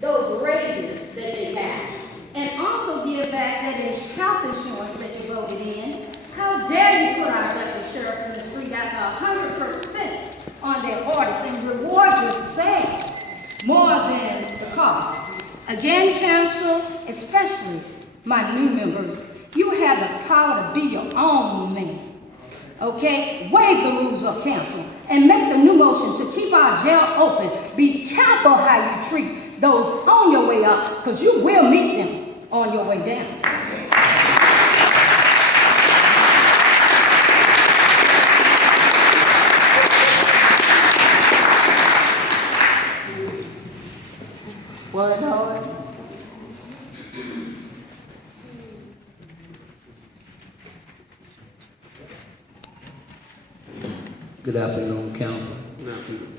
those raises that they got, and also give back that health insurance that you voted in. How dare you put our elected sheriffs in the street after 100% on their audits and reward yourselves more than the cost? Again, council, especially my new members, you have the power to be your own man. Okay? Waive the rules of council and make the new motion to keep our jail open. Be careful how you treat those on your way up, because you will meet them on your way down. Good afternoon, council. Good afternoon.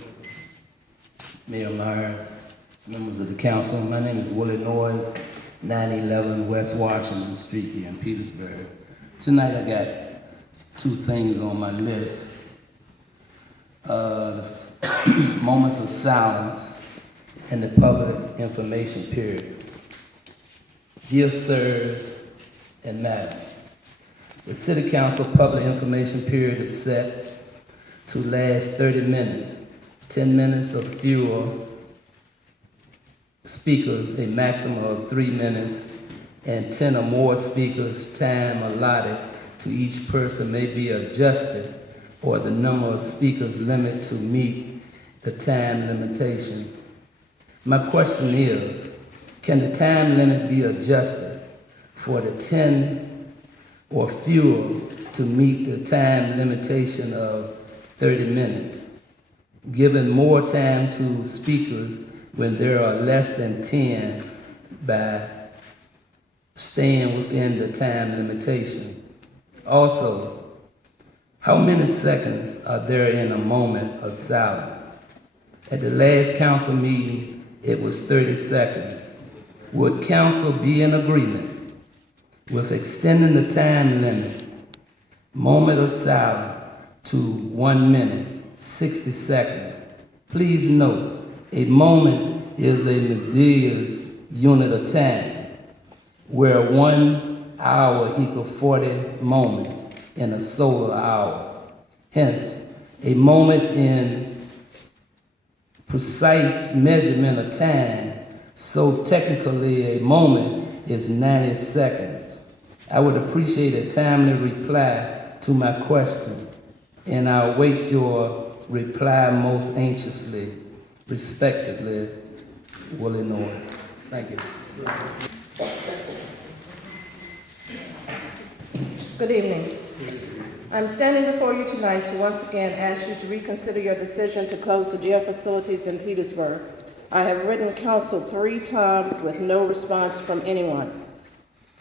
Mayor Myers, members of the council. My name is Willie Noyes, 911 West Washington Street here in Petersburg. Tonight I got two things on my list. Moments of silence and the public information period. Dear sirs and madams, the City Council public information period is set to last 30 minutes, 10 minutes or fewer speakers, a maximum of 3 minutes, and 10 or more speakers. Time allotted to each person may be adjusted, or the number of speakers limit to meet the time limitation. My question is, can the time limit be adjusted for the 10 or fewer to meet the time limitation of 30 minutes, giving more time to speakers when there are less than 10 by staying within the time limitation? Also, how many seconds are there in a moment of silence? At the last council meeting, it was 30 seconds. Would council be in agreement with extending the time limit, moment of silence, to 1 minute, 60 seconds? Please note, a moment is a medias unit of time, where 1 hour equals 40 moments in a solar hour. Hence, a moment in precise measurement of time, so technically a moment is 90 seconds. I would appreciate a timely reply to my question, and I'll wait your reply most anxiously. Respectively, Willie Noyes. Thank you. Good evening. I'm standing before you tonight to once again ask you to reconsider your decision to close the jail facilities in Petersburg. I have written council 3 times with no response from anyone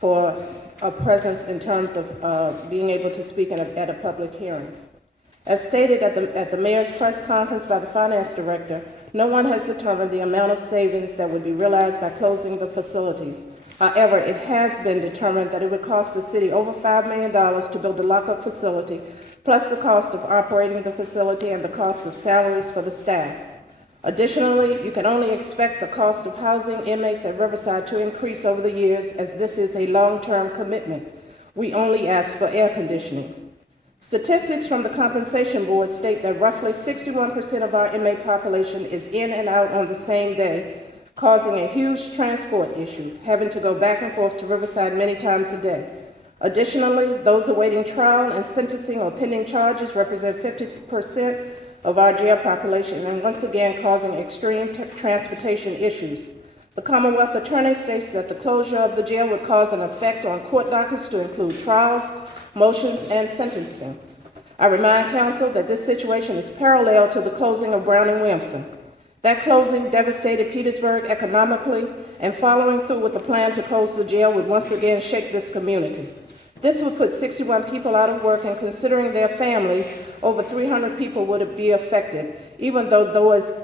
for a presence in terms of being able to speak at a public hearing. As stated at the mayor's press conference by the finance director, no one has determined the amount of savings that would be realized by closing the facilities. However, it has been determined that it would cost the city over $5 million to build a lockup facility, plus the cost of operating the facility and the cost of salaries for the staff. Additionally, you can only expect the cost of housing inmates at Riverside to increase over the years, as this is a long-term commitment. We only ask for air conditioning. Statistics from the Compensation Board state that roughly 61% of our inmate population is in and out on the same day, causing a huge transport issue, having to go back and forth to Riverside many times a day. Additionally, those awaiting trial and sentencing or pending charges represent 50% of our jail population, and once again causing extreme transportation issues. The Commonwealth Attorney states that the closure of the jail would cause an effect on court dockets to include trials, motions, and sentencing. I remind council that this situation is parallel to the closing of Brown and Williamson. That closing devastated Petersburg economically, and following through with the plan to close the jail would once again shake this community. This would put 61 people out of work, and considering their families, over 300 people would be affected, even though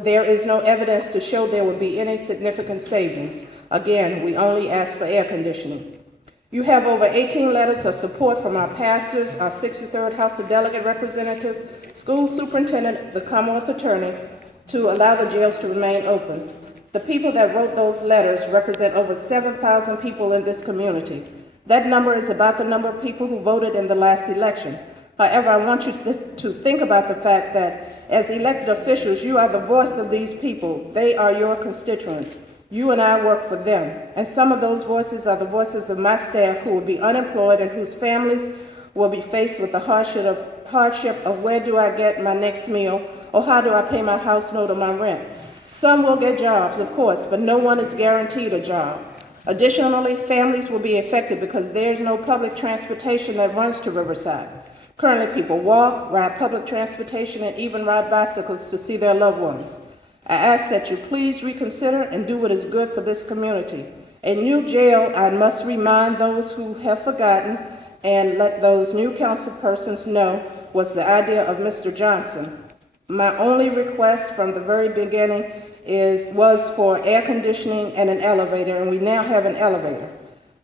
there is no evidence to show there would be any significant savings. Again, we only ask for air conditioning. You have over 18 letters of support from our pastors, our 63rd House of Delegate representative, school superintendent, the Commonwealth Attorney, to allow the jails to remain open. The people that wrote those letters represent over 7,000 people in this community. That number is about the number of people who voted in the last election. However, I want you to think about the fact that as elected officials, you are the voice of these people. They are your constituents. You and I work for them. And some of those voices are the voices of my staff who will be unemployed and whose families will be faced with the hardship of where do I get my next meal, or how do I pay my house note or my rent. Some will get jobs, of course, but no one is guaranteed a job. Additionally, families will be affected because there is no public transportation that runs to Riverside. Currently, people walk, ride public transportation, and even ride bicycles to see their loved ones. I ask that you please reconsider and do what is good for this community. A new jail, I must remind those who have forgotten and let those new council persons know, was the idea of Mr. Johnson. My only request from the very beginning was for air conditioning and an elevator, and we now have an elevator.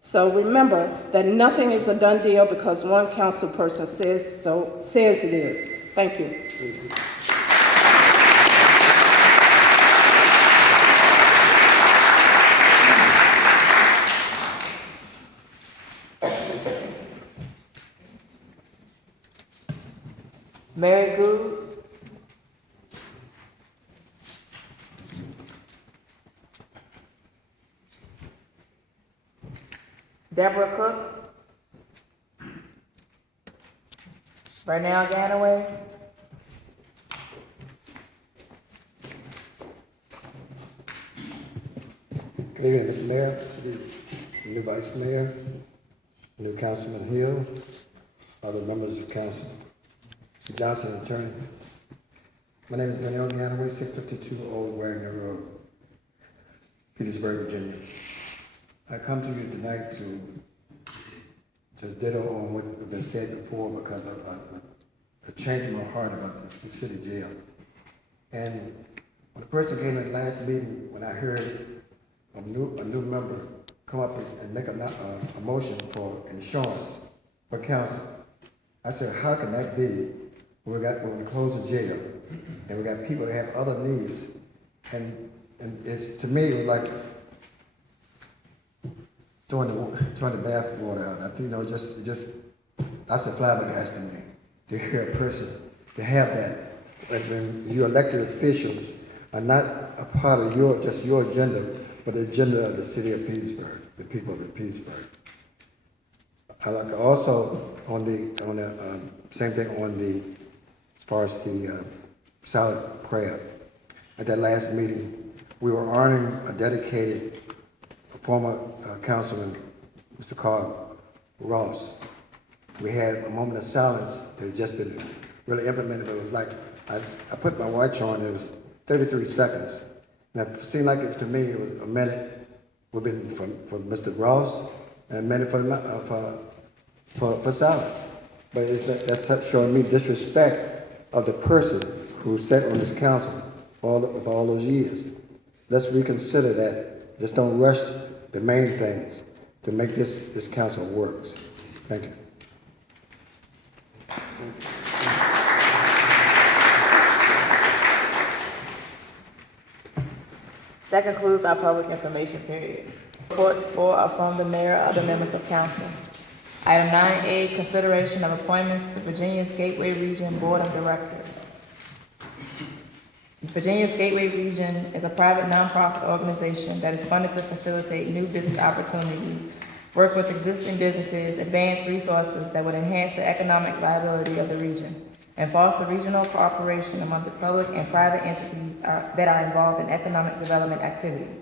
So remember that nothing is a done deal because one council person says it is. Thank you. Mary Good. Deborah Cook. Vernell Ganaway. Good evening, Mr. Mayor, new Vice Mayor, new Councilman Hill, other members of council, Mr. Johnson, attorney. My name is Daniel Ganaway, 652 Old Wagner Road, Petersburg, Virginia. I come to you tonight to just ditto on what has been said before because of a change in my heart about the city jail. And when the person came in the last meeting, when I heard a new member come up and make a motion for insurance for council, I said, how can that be when we close the jail and we got people that have other needs? And it's, to me, it was like throwing the bath water out. I think, that's a flabbergasting me to hear a person to have that. But when you elected officials are not a part of your agenda, but the agenda of the city of Petersburg, the people of Petersburg. I like also on the same thing on the as far as the silent prayer. At that last meeting, we were honoring a dedicated former councilman, Mr. Carl Ross. We had a moment of silence that had just been really implemented. It was like, I put my watch on, it was 33 seconds. And it seemed like to me it was a minute would have been for Mr. Ross and a minute for silence. But that's showing me disrespect of the person who sat on this council for all those years. Let's reconsider that. Just don't rush the main things to make this council works. Thank you. That concludes our public information period. Reports for or from the mayor or other members of council. Item 9A, consideration of appointments to Virginia's Gateway Region Board of Directors. Virginia's Gateway Region is a private nonprofit organization that is funded to facilitate new business opportunities, work with existing businesses, advance resources that would enhance the economic viability of the region, and foster regional cooperation among the public and private entities that are involved in economic development activities.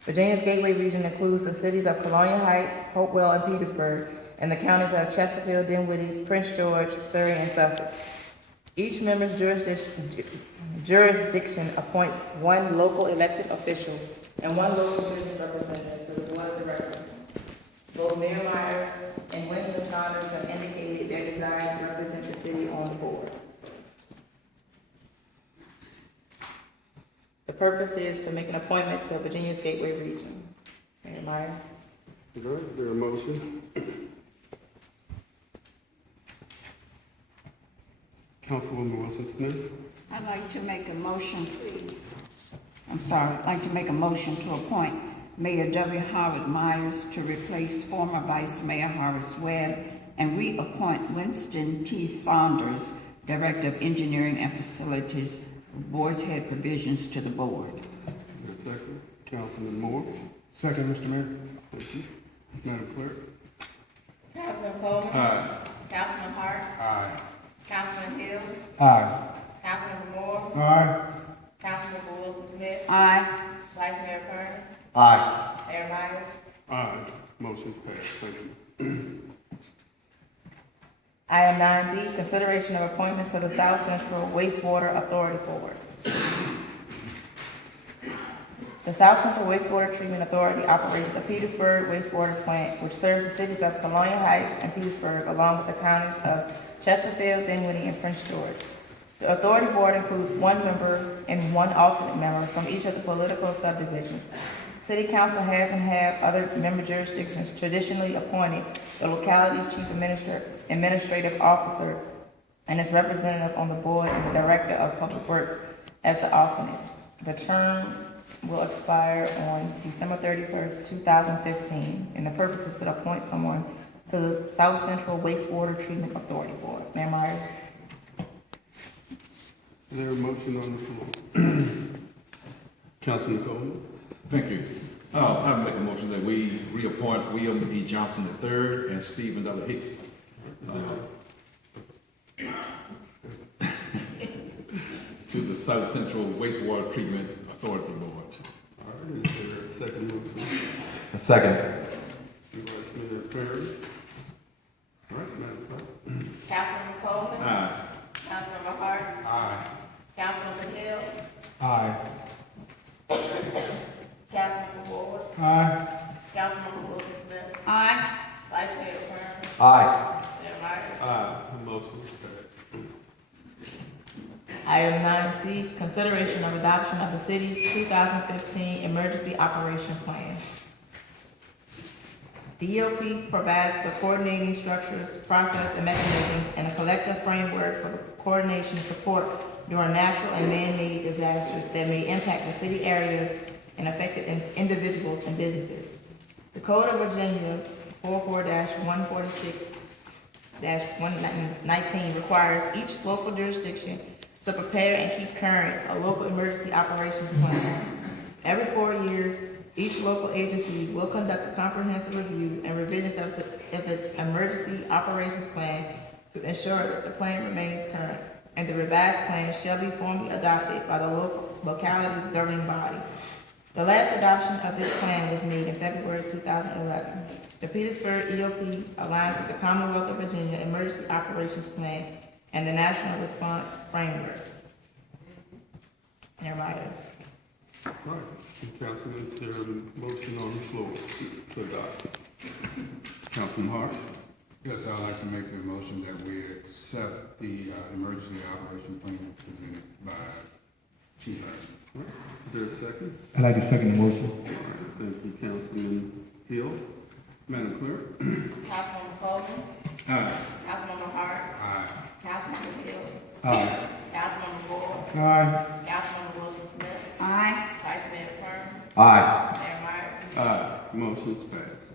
Virginia's Gateway Region includes the cities of Colonial Heights, Hopewell, and Petersburg, and the counties of Chesterfield, Dinwiddie, Prince George, Surrey, and Sussex. Each member's jurisdiction appoints one local elected official and one local business representative to the board of directors. Both Mayor Myers and Winston Saunders have indicated their desire to represent the city on the board. The purpose is to make an appointment to Virginia's Gateway Region. Mayor Myers. Is there a motion? Councilwoman Wilson Smith. I'd like to make a motion, please. I'd like to make a motion to appoint Mayor W. Howard Myers to replace former Vice Mayor Horace Webb and reappoint Winston T. Saunders, Director of Engineering and Facilities, Board's Head Provisions to the board. Second, Councilman Moore. Second, Mr. Mayor. Thank you. Madam Clerk. Councilman Coleman. Aye. Councilman Hart. Aye. Councilman Hill. Aye. Councilman Moore. Aye. Councilman Wilson Smith. Aye. Vice Mayor Kern. Aye. Mayor Myers. Aye. Motion's passed. Thank you. Item 9B, consideration of appointments to the South Central Wastewater Authority Board. The South Central Wastewater Treatment Authority operates the Petersburg wastewater plant, which serves the cities of Colonial Heights and Petersburg, along with the counties of Chesterfield, Dinwiddie, and Prince George. The authority board includes one member and one alternate member from each of the political subdivisions. City council has and have other member jurisdictions traditionally appointed the locality's chief administrative officer and its representative on the board and the director of public works as the alternate. The term will expire on December 31st, 2015, and the purpose is to appoint someone to the South Central Wastewater Treatment Authority Board. Mayor Myers. Is there a motion on the floor? Councilman Coleman. Thank you. I make a motion that we reappoint William E. Johnson III and Stephen W. Hicks to the South Central Wastewater Treatment Authority Board. All right, is there a second motion? A second. Vice Mayor Perry. All right, Madam Clerk. Councilman Coleman. Aye. Councilman Hart. Aye. Councilman Hill. Aye. Councilman Ward. Aye. Councilman Wilson Smith. Aye. Vice Mayor Kern. Aye. Mayor Myers. Aye. Motion's passed. Item 9C, consideration of adoption of the city's 2015 Emergency Operation Plan. The EOP provides the coordinating structures, process, and mechanisms, and a collective framework for coordination and support during natural and man-made disasters that may impact the city areas and affected individuals and businesses. The Code of Virginia 44-146-119 requires each local jurisdiction to prepare and keep current a local emergency operations plan. Every 4 years, each local agency will conduct a comprehensive review and revisions of its emergency operations plan to ensure that the plan remains current, and the revised plan shall be formally adopted by the locality's governing body. The last adoption of this plan was made in February 2011. The Petersburg EOP aligns with the Commonwealth of Virginia Emergency Operations Plan and the National Response Framework. Mayor Myers. All right, Councilman, is there a motion on the floor to adopt? Councilman Hart. Yes, I'd like to make the motion that we accept the emergency operation plan presented by Chief Larson. All right, is there a second? I'd like to second the motion. All right, thank you, Councilman Hill. Madam Clerk. Councilman Coleman. Aye. Councilman Hart. Aye. Councilman Hill. Aye. Councilman Ward. Aye. Councilman Wilson Smith. Aye. Vice Mayor Kern. Aye. Mayor Myers. Aye. Motion's passed.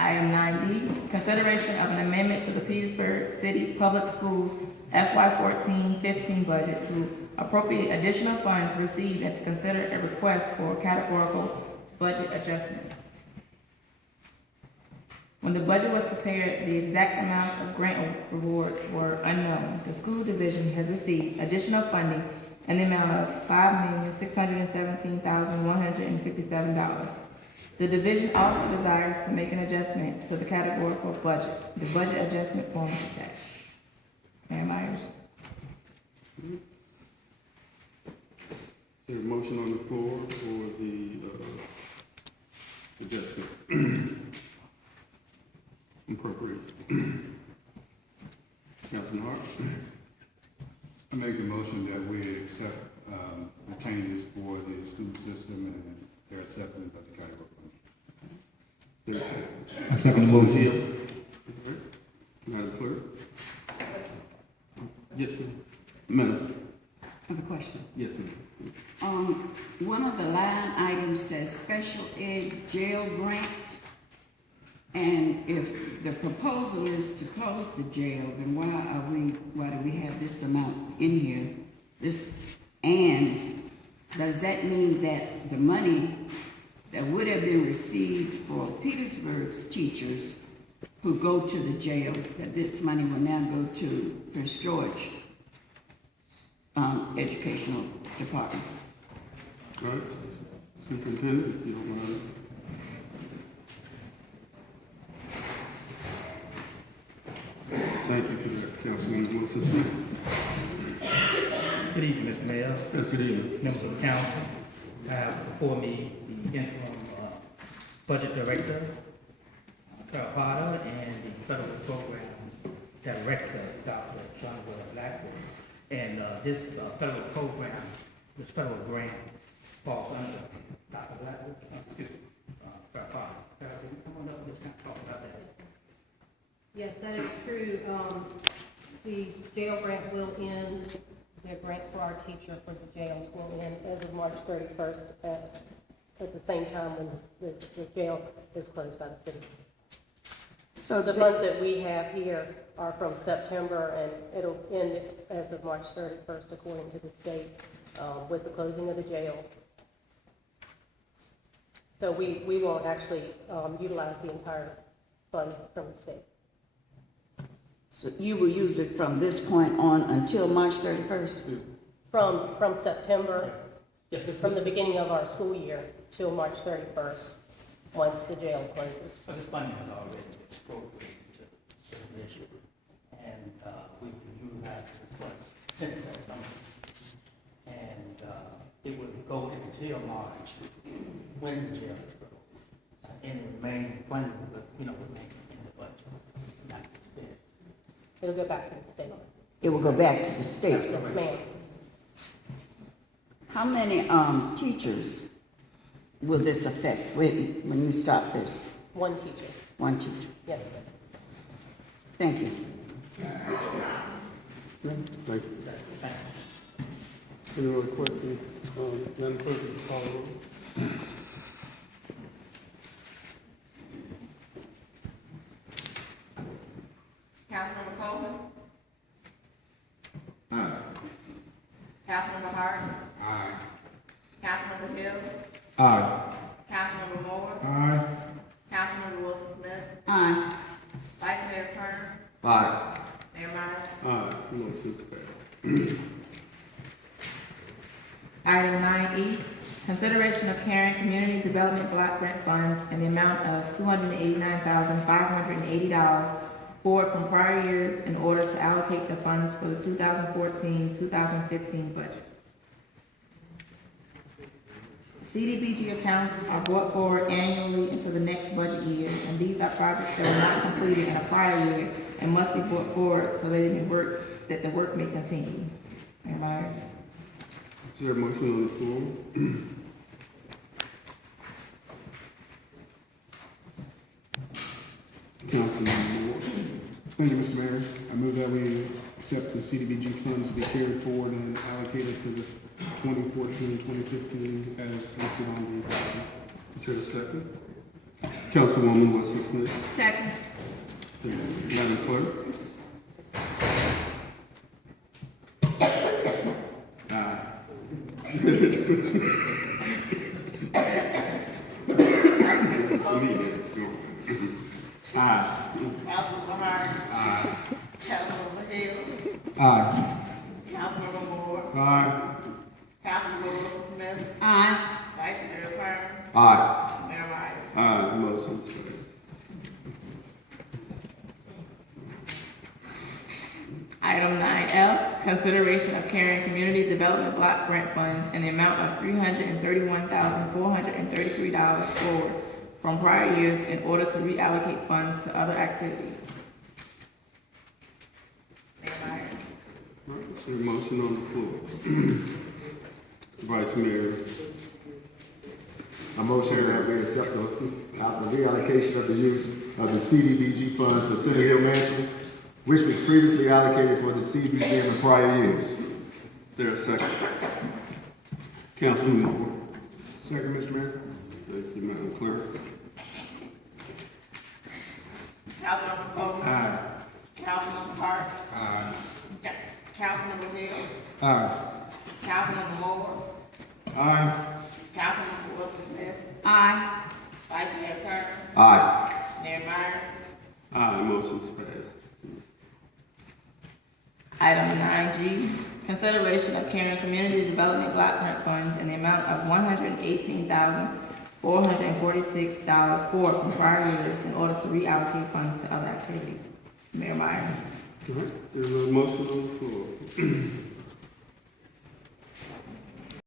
Item 9D, consideration of an amendment to the Petersburg City Public Schools FY14-15 budget to appropriate additional funds received and to consider a request for categorical budget adjustments. When the budget was prepared, the exact amounts of grant rewards were unknown. The school division has received additional funding in the amount of $5,617,157. The division also desires to make an adjustment to the categorical budget. The budget adjustment form is attached. Mayor Myers. Is there a motion on the floor for the adjustment? Appropriation. Councilman Hart. I make the motion that we accept the changes for the school system and their acceptance of the category. Is there a second? I second the motion. All right. Madam Clerk. Yes, ma'am. Madam. I have a question. Yes, ma'am. item says special ed jail grant. And if the proposal is to close the jail, then why do we have this amount in here? And does that mean that the money that would have been received for Petersburg's teachers who go to the jail, that this money will now go to Prince George Educational Department? All right, Superintendent, if you don't mind. Thank you for that, Councilman Wilson. Good evening, Mr. Mayor. Yes, good evening. Members of the council. I have before me the interim budget director, Carol Potter, and the federal programs director, Dr. Chandra Blackwood. And this federal program, this federal grant falls under Dr. Blackwood, excuse me, Carol Potter. Carol, can you come on up and just talk about that? Yes, that is true. The jail grant will end, the grant for our teacher for the jails will end as of March 31st at the same time when the jail is closed by the city. So the funds that we have here are from September, and it'll end as of March 31st according to the state with the closing of the jail. So we won't actually utilize the entire funds from the state. So you will use it from this point on until March 31st? From September, from the beginning of our school year till March 31st, once the jail closes. So this funding is already appropriated to the issue, and we've been utilizing this fund since September. And it would go until March when the jail is closed. And the remaining funding would, remain in the budget, not spent. It'll go back to the state. It will go back to the state. Yes, ma'am. How many teachers will this affect when you stop this? One teacher. One teacher. Yes. Thank you. Thank you. Any other questions? Madam Clerk, call the roll. Councilmember Coleman? Aye. Councilmember Hart? Aye. Councilmember Hill? Aye. Councilmember Moore? Aye. Councilmember Wilson Smith? Aye. Vice Mayor Turner? Aye. Mayor Myers? Aye. Motion's passed. Item 9E, consideration of carrying community development block grant funds in the amount of $289,580 forward from prior years in order to allocate the funds for the 2014-2015 budget. CDBG accounts are brought forward annually into the next budget year, and these are projects that were not completed in a prior year and must be brought forward so that the work may continue. Mayor Myers? Is there a motion on the floor? Councilman Moore. Thank you, Mr. Mayor. I move that we accept the CDBG funds to be carried forward and allocated to the 2014-2015 as listed on the agenda. Is there a second? Councilwoman Wilson Smith. Second. Madam Clerk. Aye. Councilmember Hart? Aye. Councilmember Hill? Aye. Councilmember Moore? Aye. Councilmember Wilson Smith? Aye. Vice Mayor Turner? Aye. Mayor Myers? Aye. Motion passed. Item 9F, consideration of carrying community development block grant funds in the amount of $331,433 forward from prior years in order to reallocate funds to other activities. Mayor Myers? All right, is there a motion on the floor? Vice Mayor. A motion that we accept the reallocation of the use of the CDBG funds for Center Hill Mansion, which was previously allocated for the CBG in the prior years. Is there a second? Councilman Moore. Second, Mr. Mayor. Thank you, Madam Clerk. Councilmember Cole. Aye. Councilmember Hart. Aye. Councilmember Hill. Aye. Councilmember Moore. Aye. Councilmember Wilson Smith. Aye. Vice Mayor Kirk. Aye. Mayor Myers. Aye, motion's passed. Item 9G, consideration of carrying community development block grant funds in the amount of $118,446 forward from prior years in order to reallocate funds to other activities. Mayor Myers. All right, there's a motion on the floor.